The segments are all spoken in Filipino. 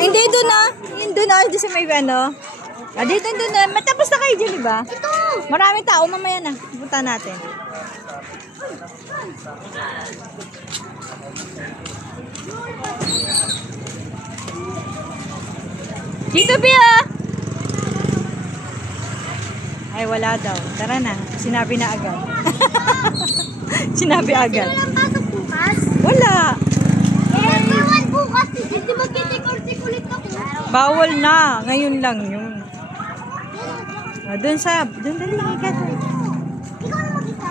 Hindi doon na. Yung doon na. Doon sa may ano. Ah, dito doon na. Matapos na kayo dyan, diba? Ito. Maraming tao. Mamaya na. Punta natin. Dito, Bia! Ay, wala daw. Tara na. Sinabi na agad. Sinabi agad. Walang pasok bukas? Wala. Bawal bukas. Hindi magkitik-ortik ulit ako. Bawal na. Ngayon lang yun. Ah, doon dali. Ikaw doon. Ikaw na mag-isa.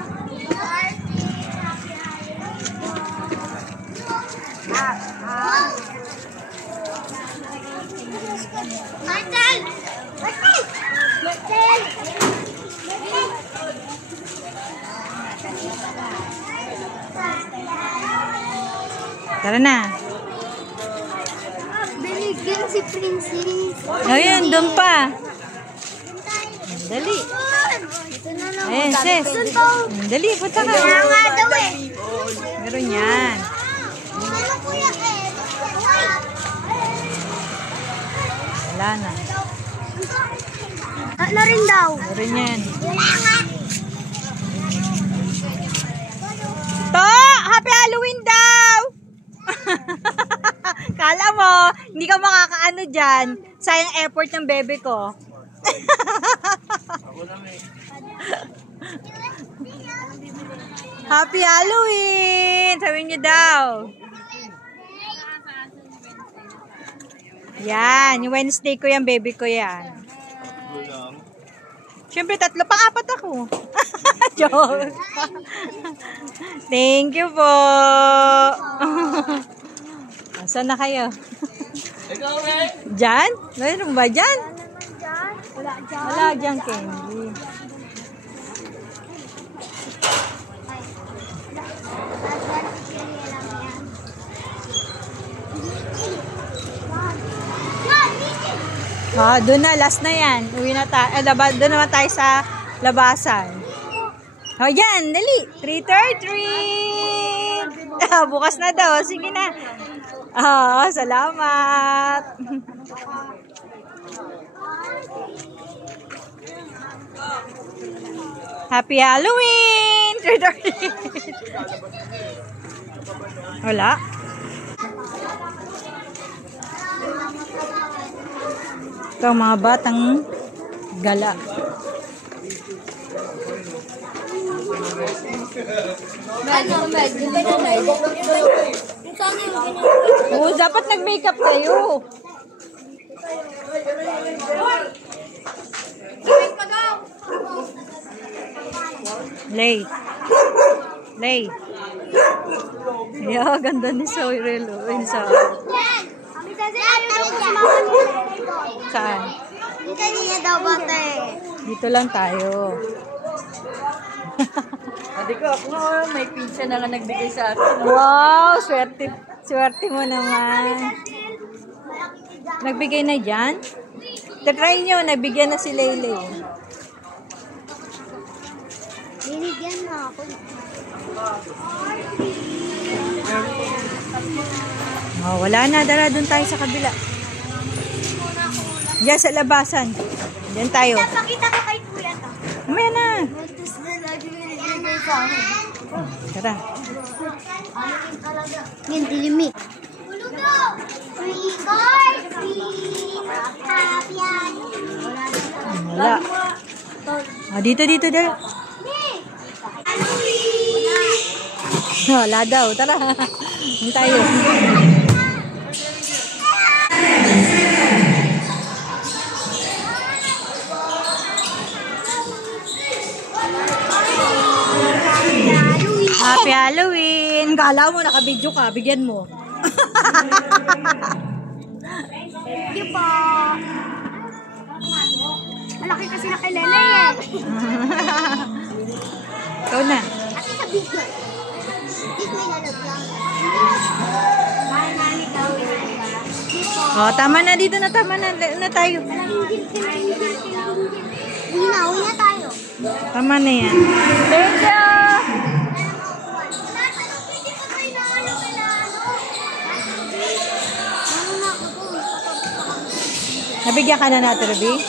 Martel! Martel! Martel! Tara na. Binigyan si Princess. Ayun, doon pa. Dali. Ito na lang. Ayan, sis. Dali, punta ka. Kaya nga daw eh. Meron yan. Ano kuya eh? Wala na. Ano rin daw? Meron yan. Wala nga. To! Happy Halloween daw! Kala mo, hindi ka makakaano dyan. Sayang effort ng bebe ko. Happy Halloween! Sabi niyo daw. Yan, yung Wednesday ko yan, baby ko yan. Siyempre, pang-apat ako. Joke. Thank you po. Saan na kayo? Diyan? Mayroon ba dyan? Wala dyan, candy. Ah, doon na, last na yan. Uwi na tayo. Doon naman tayo sa labasan. Oh, yan, dali. Treat or treat. Bukas na daw. Sige na. Ah, salamat. Happy Halloween. Treat or treat. Wala. Ito mga batang gala. Oh, dapat nag-makeup kayo. Lay. Yeah, ganda ni Soirelo. Saan? Kanina daw bata eh. Dito lang tayo. Hindi ko, ako nga may pinsa na nga nagbigay sa akin. Wow, swerte mo naman. Nagbigay na dyan? Try nyo, nabigyan na si Leyle. Binigyan na ako. Oh, wala na, dara doon tayo sa kabila. Diyan sa labasan. Diyan tayo. Napakita ko kay kuya to. Mamaya na. Tapos na lagi binigay sa akin. Tara. Yan, dilimik. Tulog daw! Free guard! Free! Happy Halloween! Wala. Ah, dito, dara. Wala daw, tara. Diyan tayo. Happy Halloween! Kala mo, nakabidyo ka. Bigyan mo. Thank you po. Malaki kasi na kay Lele eh. Ikaw na. Ate sa video. Dito may lalagyan. Bye, nani daw. Oh, tama na dito na. Tama na tayo. Uwi na tayo. Tama na yan. Thank you! Nabigyan ka na natin, Ruby?